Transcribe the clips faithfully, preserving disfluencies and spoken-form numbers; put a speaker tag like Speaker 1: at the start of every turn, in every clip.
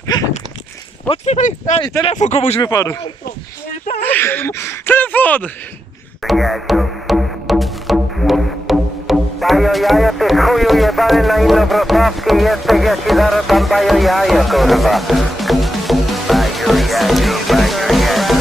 Speaker 1: Otwieraj! Ej, telefon komuś wypadł! Telefon!
Speaker 2: Bajo jajo, ty chuju jebany na Inowrocławskiej jesteś, ja ci zaraz dam bajo jajo, kurwa. Bajo jajo, bajo jajo.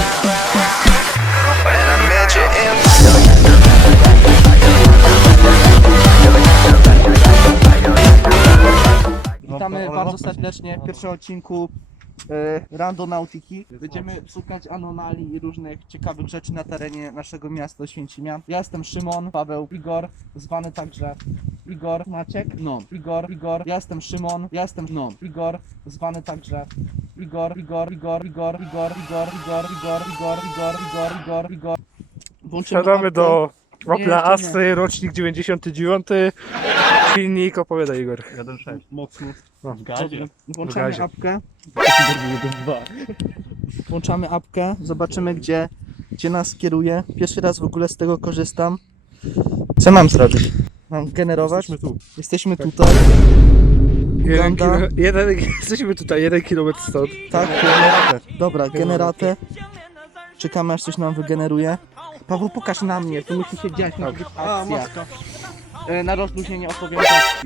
Speaker 3: Witamy bardzo serdecznie w pierwszym odcinku e, Randonautiki. Będziemy szukać anomalii i różnych ciekawych rzeczy na terenie naszego miasta Oświęcimia. Ja jestem Szymon, Paweł, Igor, zwany także Igor, Maciek, no, Igor, Igor, ja jestem Szymon, ja jestem, no, Igor, zwany także Igor, Igor, Igor, Igor, Igor, Igor, Igor, Igor, Igor, Igor, Igor, Igor, Igor. Włączymy
Speaker 1: Siadamy
Speaker 3: apkę.
Speaker 1: do
Speaker 3: Nie,
Speaker 1: Opla
Speaker 3: jeszcze
Speaker 1: Astry, rocznik dziewięćdziesiąty dziewiąty. Silnik, opowiadaj Igor.
Speaker 4: jeden sześć. Mocno.
Speaker 1: No.
Speaker 4: W gazie.
Speaker 3: Włączamy
Speaker 1: gazie.
Speaker 3: apkę.
Speaker 4: jeden dwa.
Speaker 3: Włączamy apkę, zobaczymy gdzie, gdzie nas kieruje. Pierwszy raz w ogóle z tego korzystam. Co mam zrobić? Mam generować?
Speaker 4: Jesteśmy tu.
Speaker 3: Jesteśmy tutaj.
Speaker 1: Jeden
Speaker 3: Uganda.
Speaker 1: kilo, jeden, jesteśmy tutaj, jeden kilometr stąd.
Speaker 3: Tak, generatę. Dobra, generatę. Czekamy aż coś nam wygeneruje. Paweł, pokaż na mnie, tu musi się dziać, musi być akcja. E, Na rozluźnienie opowiem tak.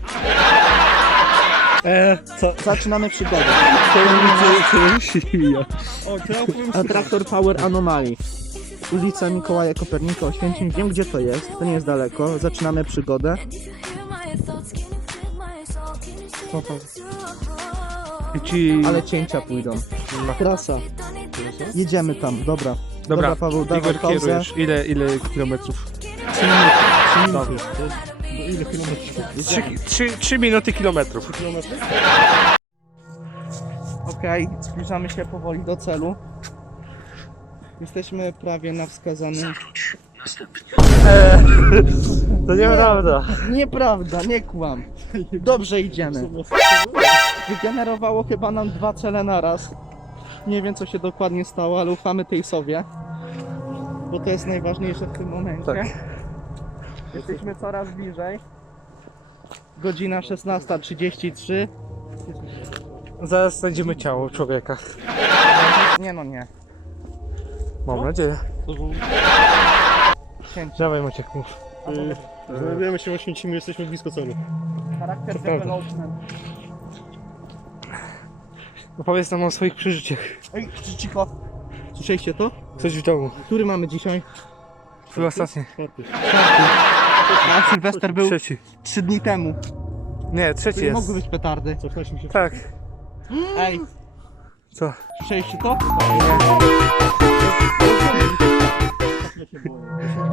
Speaker 1: Eee, co?
Speaker 3: Zaczynamy przygodę.
Speaker 4: O, to ja opowiem
Speaker 3: Atraktor Power Anomalii. Ulica Mikołaja Kopernika, Oświęcim. Wiem gdzie to jest, to nie jest daleko. Zaczynamy przygodę.
Speaker 1: Co to? I ci...
Speaker 3: Ale cięcia pójdą. Trasa. Jedziemy tam, dobra.
Speaker 1: Dobra,
Speaker 3: Dobra, Paweł, dawaj
Speaker 1: Igor,
Speaker 3: pauzę.
Speaker 1: kierujesz. Ile, ile kilometrów?
Speaker 3: trzy minuty. trzy minuty.
Speaker 4: Do ile kilometrów?
Speaker 1: Trzy, trzy, trzy minuty kilometrów.
Speaker 4: Kilometrów?
Speaker 3: Okej, zbliżamy się powoli do celu. Jesteśmy prawie na wskazanym.
Speaker 1: To nieprawda.
Speaker 3: Nieprawda, nie kłam. Dobrze idziemy. Wygenerowało chyba nam dwa cele naraz. Nie wiem co się dokładnie stało, ale ufamy tej sobie. Bo to jest najważniejsze w tym momencie.
Speaker 1: Tak.
Speaker 3: Jesteśmy coraz bliżej. Godzina szesnasta trzydzieści trzy.
Speaker 1: Zaraz znajdziemy ciało człowieka.
Speaker 3: Nie no nie.
Speaker 1: Mam nadzieję.
Speaker 3: Cięcie.
Speaker 1: Dawaj Maciek, mów.
Speaker 4: Yy, Znajdujemy się w Oświęcimiu, jesteśmy blisko celu.
Speaker 3: Charakter
Speaker 1: prawda.
Speaker 3: development.
Speaker 1: Opowiedz nam o swoich przeżyciach.
Speaker 3: Ej, cicho. Słyszeliście to?
Speaker 1: Coś w domu.
Speaker 3: Który mamy dzisiaj?
Speaker 1: Twój ostatni.
Speaker 4: Czwarty.
Speaker 3: A Sylwester był
Speaker 1: Trzeci.
Speaker 3: trzy dni temu.
Speaker 1: Nie,
Speaker 3: To
Speaker 1: trzeci
Speaker 3: nie
Speaker 1: jest.
Speaker 3: mogły być petardy.
Speaker 4: Cofnęliśmy się.
Speaker 1: Tak.
Speaker 3: Ej,
Speaker 1: Co?
Speaker 3: słyszeliście to?
Speaker 4: Ja się boję.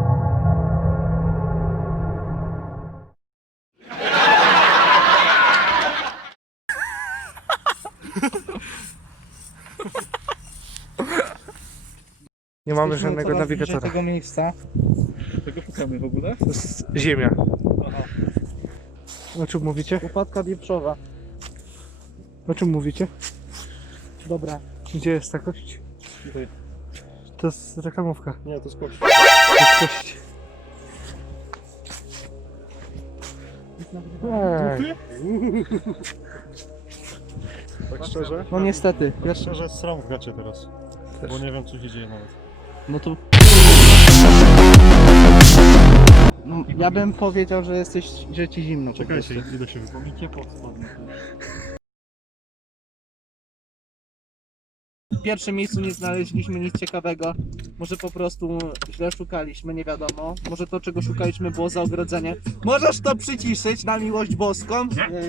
Speaker 1: Nie mamy
Speaker 3: Jesteśmy
Speaker 1: żadnego
Speaker 3: coraz bliżej
Speaker 1: nawigatora.
Speaker 3: tego miejsca.
Speaker 4: Tego szukamy w ogóle?
Speaker 1: To jest ziemia.
Speaker 4: Aha.
Speaker 1: O czym mówicie?
Speaker 3: Upadka wieprzowa.
Speaker 1: O czym mówicie?
Speaker 3: Dobra.
Speaker 1: Gdzie jest ta kość?
Speaker 4: Tutaj.
Speaker 1: To jest reklamówka.
Speaker 4: Nie, to jest kość.
Speaker 1: To jest kość. Ej.
Speaker 4: Tak szczerze?
Speaker 3: No niestety.
Speaker 4: Tak
Speaker 3: Pierwszy...
Speaker 4: szczerze sram w gacie teraz.
Speaker 1: Też.
Speaker 4: Bo nie wiem co się dzieje nawet.
Speaker 3: No to... No, ja bym powiedział, że jesteś, że ci zimno. po
Speaker 4: Czekajcie,
Speaker 3: prostu.
Speaker 4: idę się wypomnieć. Mi ciepło spadnie.
Speaker 3: W pierwszym miejscu nie znaleźliśmy nic ciekawego. Może po prostu źle szukaliśmy, nie wiadomo. Może to, czego szukaliśmy, było za ogrodzeniem. Możesz to przyciszyć na miłość boską?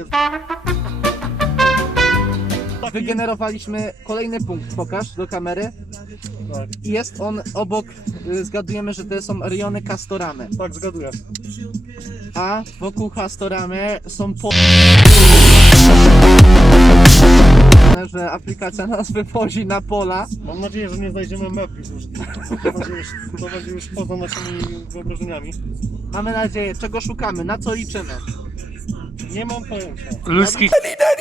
Speaker 3: Wygenerowaliśmy kolejny punkt, pokaż do kamery.
Speaker 4: Tak,
Speaker 3: I jest on obok, y, zgadujemy, że to są rejony Castoramy.
Speaker 4: tak zgaduję.
Speaker 3: A wokół Castoramy są po... że aplikacja nas wywozi na pola.
Speaker 4: Mam nadzieję, że nie znajdziemy mapy już. To będzie już, to będzie już poza naszymi wyobrażeniami.
Speaker 3: Mamy nadzieję, czego szukamy, na co liczymy.
Speaker 4: Nie mam pojęcia.
Speaker 1: Ludzkich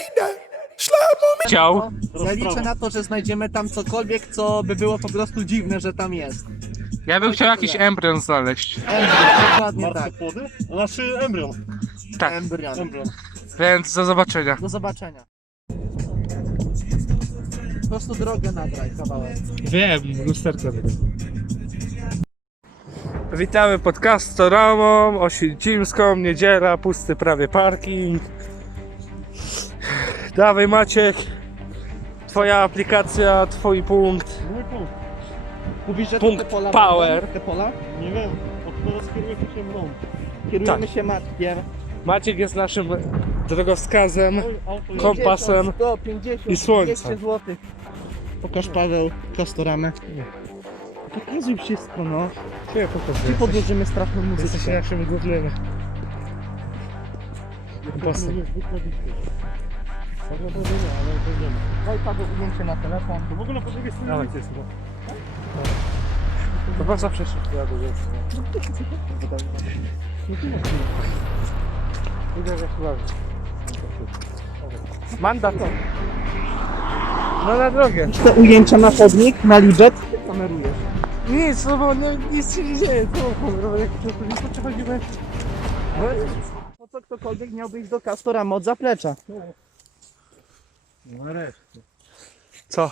Speaker 1: ciał.
Speaker 3: Ja liczę na to, że znajdziemy tam cokolwiek, co by było po prostu dziwne, że tam jest.
Speaker 1: Ja bym chciał jakiś embrion znaleźć.
Speaker 3: Embrion, dokładnie tak.
Speaker 4: Martwe płody? Znaczy embrion.
Speaker 1: Tak.
Speaker 3: Embrion.
Speaker 4: Embrion.
Speaker 1: Więc do zobaczenia.
Speaker 3: Do zobaczenia. Po prostu drogę nagraj kawałek.
Speaker 1: Wiem, lusterko tego. Witamy pod Castorama, Oświęcimską, niedziela, pusty prawie parking. Dawaj Maciek, twoja aplikacja, twój punkt.
Speaker 4: Mój punkt.
Speaker 3: Mówisz, że
Speaker 1: Punkt
Speaker 3: to te pola
Speaker 1: power.
Speaker 3: będą? Te pola?
Speaker 4: Nie wiem, od teraz kierujemy się mną.
Speaker 3: Kierujemy
Speaker 1: Tak.
Speaker 3: się Matkiem.
Speaker 1: Maciek jest naszym drogowskazem,
Speaker 4: Moje auto jest...
Speaker 1: kompasem.
Speaker 3: sto pięćdziesiąt,
Speaker 1: i słońcem.
Speaker 3: dwieście złotych. Pokaż Paweł Castoramę. Pokazuj wszystko, no.
Speaker 1: Ciebie pokazuję.
Speaker 3: Gdzie podłożymy straszną
Speaker 1: Jesteś
Speaker 3: muzykę?
Speaker 1: naszym głównym
Speaker 4: To
Speaker 1: kompasem.
Speaker 4: jest zwykle blisko. Tak naprawdę nie, ale to nie ma.
Speaker 3: Daj Paweł ujęcie na telefon.
Speaker 4: To w ogóle po drugiej stronie
Speaker 1: Dawaj.
Speaker 4: nic jest.
Speaker 1: To po co przeszedł ja do więc. Idę jak bawić. Mandat. No na drogę.
Speaker 3: Te ujęcia na chodnik, na libet. Kamerujesz.
Speaker 1: Nic, no bo nie, nic się nie dzieje. Co, kurwa, jak to nie to przechodzimy.
Speaker 3: Po co ktokolwiek miałby iść do Castorama od zaplecza?
Speaker 4: No nareszcie.
Speaker 1: Co?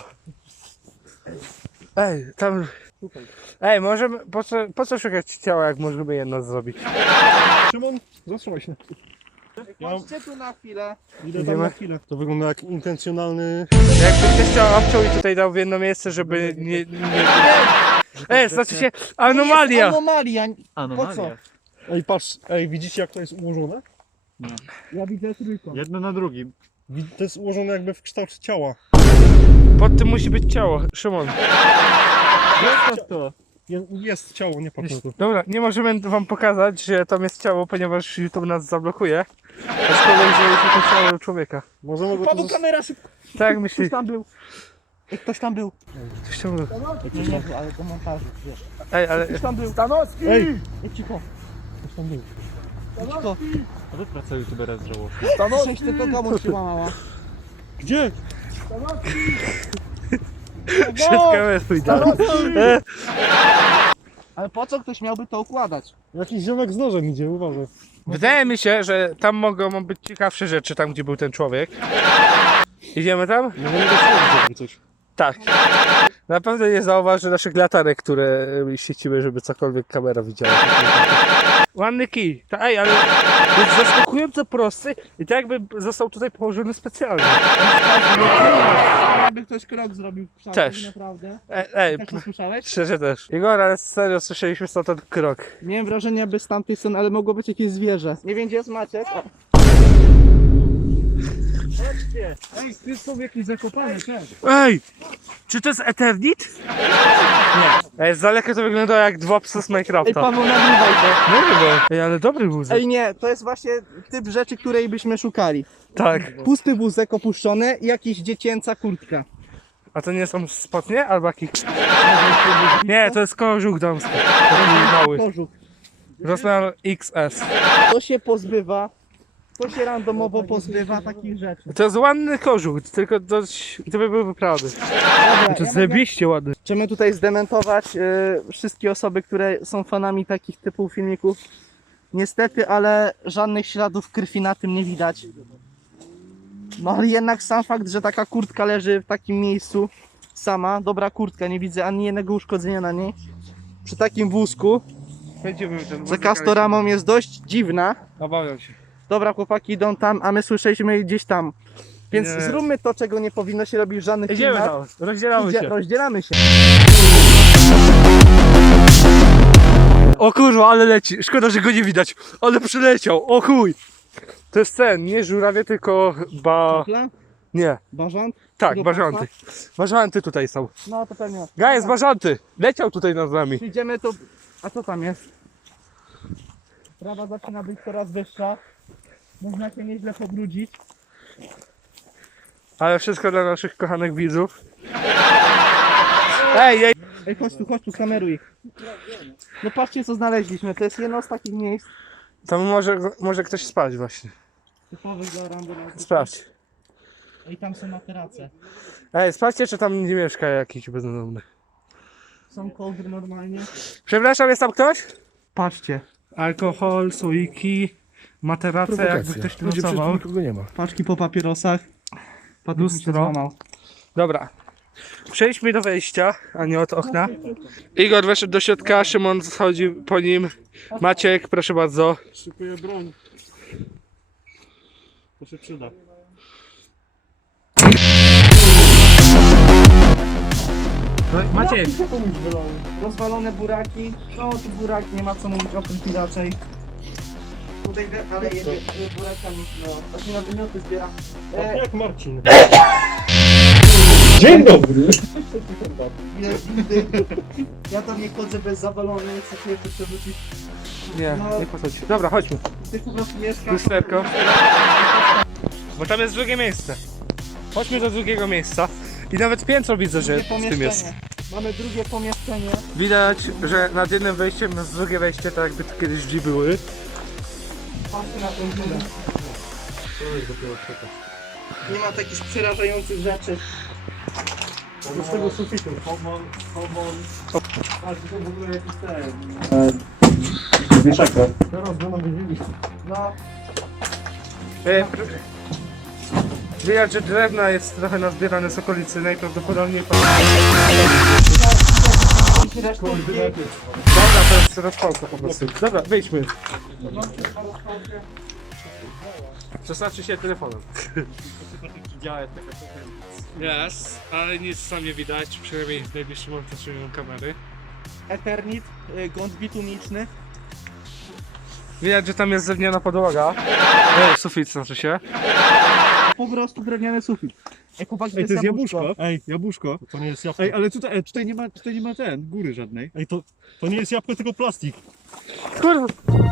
Speaker 1: Ej, tam... Ej, możemy... Po co, po co szukać ciała, jak możemy jedno zrobić?
Speaker 4: Szymon, zatrzymaj się. Ja mam...
Speaker 3: Chodźcie tu na chwilę.
Speaker 4: Idę tam
Speaker 1: Idziemy?
Speaker 4: na chwilę. To wygląda jak intencjonalny...
Speaker 1: Jakby ktoś chciał obciął i tutaj dał w jedno miejsce, żeby nie... nie... Ej, znaczy się anomalia!
Speaker 3: Anomalia. Po co?
Speaker 4: Ej, patrz, ej, widzicie jak to jest ułożone?
Speaker 3: Ja widzę trójką.
Speaker 5: Jedno na drugim.
Speaker 4: Wi- To jest ułożone jakby w kształcie ciała.
Speaker 1: Pod tym musi być ciało, Szymon.
Speaker 5: Jest to.
Speaker 4: Je- Jest ciało, nie patrz na to.
Speaker 1: Dobra, nie możemy wam pokazać, że tam jest ciało, ponieważ YouTube nas zablokuje. Aczkolwiek wzięliśmy to ciało człowieka.
Speaker 4: Możemy go tu...
Speaker 3: Paweł,
Speaker 4: zas-
Speaker 3: kamera szybko.
Speaker 1: Tak myśli.
Speaker 3: Ktoś tam był. Ej, ktoś tam był.
Speaker 1: Ktoś tam...
Speaker 3: Nie, nie był, ale do montażu, wiesz.
Speaker 1: Ej, ale...
Speaker 3: Ktoś tam był. Stanowski!
Speaker 4: Ej!
Speaker 3: Ej, cicho.
Speaker 4: Ktoś tam był.
Speaker 3: Cicho.
Speaker 5: A wy praca youtubera z żałości.
Speaker 3: Część tylko komuś się łamała.
Speaker 4: Gdzie?
Speaker 1: Wszystko jest pójdę.
Speaker 3: Ale po co ktoś miałby to układać?
Speaker 4: Jakiś ziomek z nożem idzie, uważaj.
Speaker 1: Wydaje mi się, że tam mogą być ciekawsze rzeczy, tam gdzie był ten człowiek. Idziemy tam?
Speaker 4: Możemy go śledzić jakby coś.
Speaker 1: Tak. Na pewno nie zauważy naszych latarek, które y, świecimy, żeby cokolwiek kamera widziała. Ładny kij. Ta, ej, ale jest zaskakująco prosty i tak jakby został tutaj położony specjalnie.
Speaker 3: Jakby ktoś krok zrobił w krzakach,
Speaker 1: Też.
Speaker 3: naprawdę.
Speaker 1: Ej, ej,
Speaker 3: Tak to słyszałeś?
Speaker 1: szczerze też. Igor, ale serio słyszeliśmy stąd ten krok.
Speaker 3: Miałem wrażenie, jakby z tamtej strony, ale mogło być jakieś zwierzę. Nie wiem, gdzie jest Maciek. O.
Speaker 4: Ej, ty są jakieś zakopane, tak?
Speaker 1: Ej! Czy to jest Eternit? Nie. Ej, z daleka to wygląda jak dwa psy z
Speaker 3: Ej,
Speaker 1: Minecrafta.
Speaker 3: Paweł, nagrywaj to.
Speaker 1: Nie wiem. Ej, ale dobry wózek.
Speaker 3: Ej, nie, to jest właśnie typ rzeczy, której byśmy szukali.
Speaker 1: Tak.
Speaker 3: Pusty wózek opuszczony i jakaś dziecięca kurtka.
Speaker 1: A to nie są spodnie? Albo jakich? Nie, to jest kożuch damski. Taki mały.
Speaker 3: Kożuch.
Speaker 1: Rozmiar X S.
Speaker 3: To się pozbywa, to się randomowo pozbywa takich rzeczy.
Speaker 1: To jest ładny kożuch, tylko dość, gdyby był wyprawny.
Speaker 3: Dobra,
Speaker 1: To jest
Speaker 3: ja mogę...
Speaker 1: zajebiście ładny.
Speaker 3: Chcemy tutaj zdementować y, wszystkie osoby, które są fanami takich typów filmików. Niestety, ale żadnych śladów krwi na tym nie widać. No ale jednak sam fakt, że taka kurtka leży w takim miejscu sama, dobra kurtka, nie widzę ani jednego uszkodzenia na niej. Przy takim wózku za Castoramą jest dość dziwna.
Speaker 1: Obawiam się.
Speaker 3: Dobra, chłopaki idą tam, a my słyszeliśmy gdzieś tam. Więc
Speaker 1: Nie.
Speaker 3: zróbmy to, czego nie powinno się robić w żadnych
Speaker 1: Idziemy
Speaker 3: filmach.
Speaker 1: tam, rozdzielamy
Speaker 3: Idzie,
Speaker 1: się.
Speaker 3: rozdzielamy się.
Speaker 1: O kurwa, ale leci. Szkoda, że go nie widać. Ale przyleciał, o chuj. To jest ten, nie żurawie, tylko ba...
Speaker 3: Czapla?
Speaker 1: Nie,
Speaker 3: Bażant?
Speaker 1: tak,
Speaker 3: Do
Speaker 1: bażanty. Bażanty tutaj są.
Speaker 3: No to pewnie.
Speaker 1: Guys, bażanty. Leciał tutaj nad nami.
Speaker 3: Idziemy tu. A co tam jest? Trawa zaczyna być coraz wyższa. Można się nieźle pobrudzić.
Speaker 1: Ale wszystko dla naszych kochanych widzów. Ej, ej.
Speaker 3: Ej, chodź tu, chodź tu, kameruj. No patrzcie, co znaleźliśmy. To jest jedno z takich miejsc
Speaker 1: Tam może, może ktoś spać właśnie.
Speaker 3: typowych dla random.
Speaker 1: Sprawdź.
Speaker 3: I tam są materace.
Speaker 1: Ej, sprawdźcie, czy tam nie mieszka jakiś bezdomny.
Speaker 3: Są kołdry normalnie.
Speaker 1: Przepraszam, jest tam ktoś?
Speaker 3: Patrzcie.
Speaker 1: Alkohol, słoiki, materace, jakby ktoś tu nocował.
Speaker 4: nikogo nie ma.
Speaker 3: Paczki po papierosach. Patrz,
Speaker 1: Lustro.
Speaker 3: się złamał.
Speaker 1: Dobra, Przejdźmy do wejścia, a nie od okna. Igor weszedł do środka, Szymon schodzi po nim. Maciek, proszę bardzo.
Speaker 4: Szykuję broń. To się przyda.
Speaker 1: Maciek,
Speaker 3: Rozwalone buraki. No tu burak, nie ma co mówić o tym raczej. Tutaj ale jedzie y, burakami. No, właśnie na wymioty zbiera. E,
Speaker 4: Jak Marcin. Dzień dobry.
Speaker 3: ile windy. Ja tam nie chodzę bez zawalony, chcę się jeszcze przewrócić.
Speaker 1: nie, nie podchodź. Dobra, chodźmy.
Speaker 3: Ty po prostu mieszkasz.
Speaker 1: Lusterko. Bo tam jest drugie miejsce. Chodźmy do drugiego miejsca. I nawet piętro widzę, że
Speaker 3: Drugie
Speaker 1: w tym jest.
Speaker 3: pomieszczenie. Mamy drugie pomieszczenie.
Speaker 1: Widać, że nad jednym wejściem jest drugie wejście, tak jakby to kiedyś drzwi były.
Speaker 3: Patrzcie na tą górę. Nie ma takich przerażających rzeczy.
Speaker 4: Z tego sufitu. Pomon, pomon. A, to w ogóle jakiś ten... Wieszaka. Teraz będą wiedzieli.
Speaker 3: No,
Speaker 1: E, widać, że drewna jest trochę nazbierane z okolicy, najprawdopodobniej.
Speaker 3: i resztą
Speaker 1: Dobra, to jest rozpałka po prostu. Dobra, wyjdźmy. Przeznaczy się telefonem. Jest, ale nic sam nie widać, przynajmniej w najbliższym otoczeniu kamery.
Speaker 3: Eternit, y, grunt bitumiczny.
Speaker 1: Widać, że tam jest drewniana podłoga. E, sufit znaczy się.
Speaker 3: Po prostu drewniany sufit. Ej, chłopaki,
Speaker 6: Ej, to jest jabłuszko. Ej, jabłuszko.
Speaker 4: To nie jest jabłko.
Speaker 6: Ej, ale tutaj, e, tutaj nie ma, tutaj nie ma ten, góry żadnej.
Speaker 4: Ej, to, to nie jest jabłko, tylko plastik.
Speaker 1: Kurwa.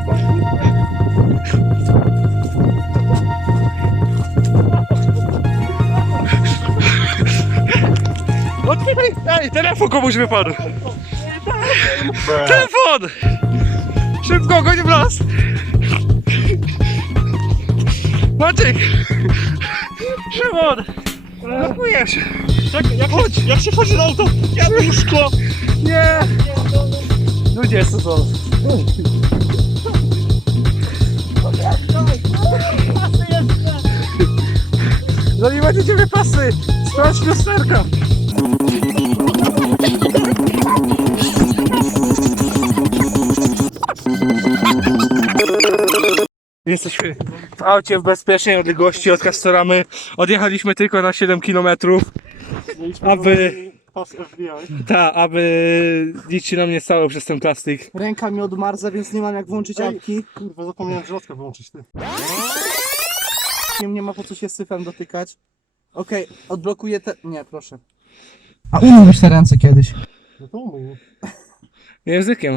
Speaker 1: Otwieraj! Ej, telefon komuś wypadł! Telefon! Szybko, goń w las! Maciek! Szymon! Blokujesz!
Speaker 4: Jak, jak, chodź, jak się chodzi na auto? Jabłuszko!
Speaker 1: Nie! Ludzie, co to? No nie macie ciebie pasy! Sprawdź lusterka! Jesteśmy w aucie w bezpiecznej odległości od Castoramy. Odjechaliśmy tylko na siedem kilometrów.
Speaker 4: Mieliśmy
Speaker 1: Aby-
Speaker 4: pas F B I.
Speaker 1: Tak, aby nic się nam nie stało przez ten plastik.
Speaker 3: Ręka mi odmarza, więc nie mam jak włączyć
Speaker 4: Ej.
Speaker 3: apki.
Speaker 4: Kurwa, zapomniałem żelazka wyłączyć, ty.
Speaker 3: Nie ma po co się syfem dotykać. Okej, odblokuję te... Nie, proszę. A umyłeś te ręce kiedyś.
Speaker 4: No to umyj.
Speaker 1: Językiem.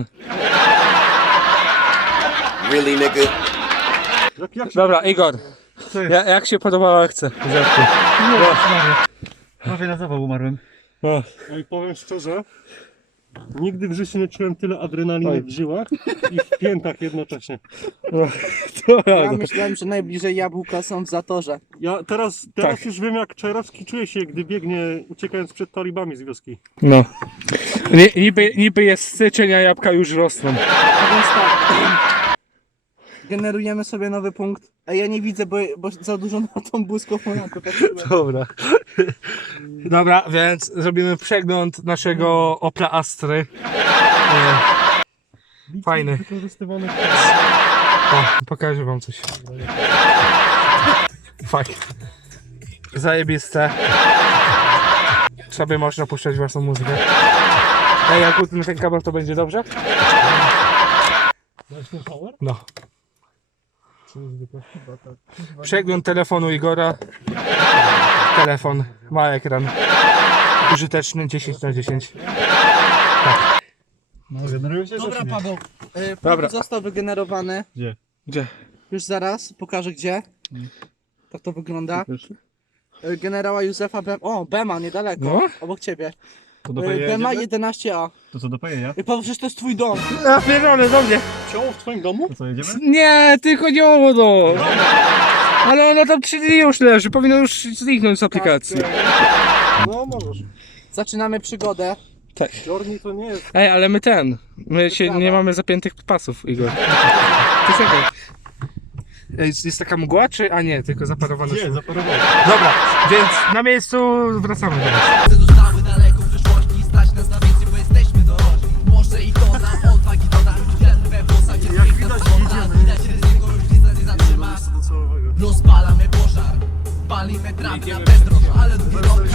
Speaker 2: Really, nigga?
Speaker 4: Jak, jak się...
Speaker 1: Dobra, Igor. Ja, jak się podobała akcja? Zawsze.
Speaker 6: Prawie na zawał umarłem.
Speaker 1: O,
Speaker 4: Ej, powiem szczerze, nigdy w życiu nie czułem tyle adrenaliny
Speaker 1: Oj.
Speaker 4: w żyłach i w piętach jednocześnie.
Speaker 1: to
Speaker 3: Ja
Speaker 1: ja,
Speaker 3: myślałem, że najbliżej jabłka są w zatorze.
Speaker 4: Ja teraz, teraz
Speaker 1: Tak.
Speaker 4: już wiem, jak Czajrowski czuje się, gdy biegnie uciekając przed talibami z wioski.
Speaker 1: No. Ni- Niby, niby jest styczeń, a jabłka już rosną.
Speaker 3: A więc tak. Generujemy sobie nowy punkt. A ja nie widzę, bo, bo za dużo na tą błyskową lampę patrzyłem.
Speaker 1: Dobra. Dobra, więc zrobimy przegląd naszego Opla Astry. E, Fajny.
Speaker 4: Wykorzystywany
Speaker 1: O, pokażę wam coś. Fajnie. Zajebiste. Sobie można puszczać własną muzykę. Ej, jak utnę ten kabel, to będzie dobrze?
Speaker 4: Dałeś ten power?
Speaker 1: No. Przegląd telefonu Igora. Telefon ma ekran. Użyteczny dziesięć na dziesięć.
Speaker 6: No, generuje się
Speaker 3: Dobra, Paweł. Y, punkt
Speaker 1: Dobra.
Speaker 3: został wygenerowany.
Speaker 1: Gdzie?
Speaker 3: Już zaraz pokażę gdzie. Tak to wygląda. Y, Generała Józefa Bem... O, Bema, niedaleko.
Speaker 1: No.
Speaker 3: Obok ciebie.
Speaker 6: To do
Speaker 3: Y,
Speaker 6: Peje
Speaker 3: Bema
Speaker 6: jedziemy?
Speaker 3: jedenaście A.
Speaker 6: To co, do Peje, ja?
Speaker 3: Y, Paweł, przecież to jest twój dom.
Speaker 1: A pierdolę, do mnie.
Speaker 4: Wciął w twoim domu?
Speaker 6: To co, jedziemy?
Speaker 1: Nie, tylko nie ono. Ale ono tam trzy dni już leży, powinno już zniknąć z aplikacji.
Speaker 4: No, możesz.
Speaker 3: Zaczynamy przygodę.
Speaker 1: Tak.
Speaker 4: Jorni to nie jest...
Speaker 1: Ej, ale my ten, my się nie mamy zapiętych pasów, Igor. Poczekaj. Ej, Jest, jest taka mgła, czy... A nie, tylko zaparowane
Speaker 4: Nie,
Speaker 1: szło.
Speaker 4: zaparowany.
Speaker 1: Dobra, więc na miejscu wracamy do was.
Speaker 7: Idziemy trapy na bezroku, ale długi rok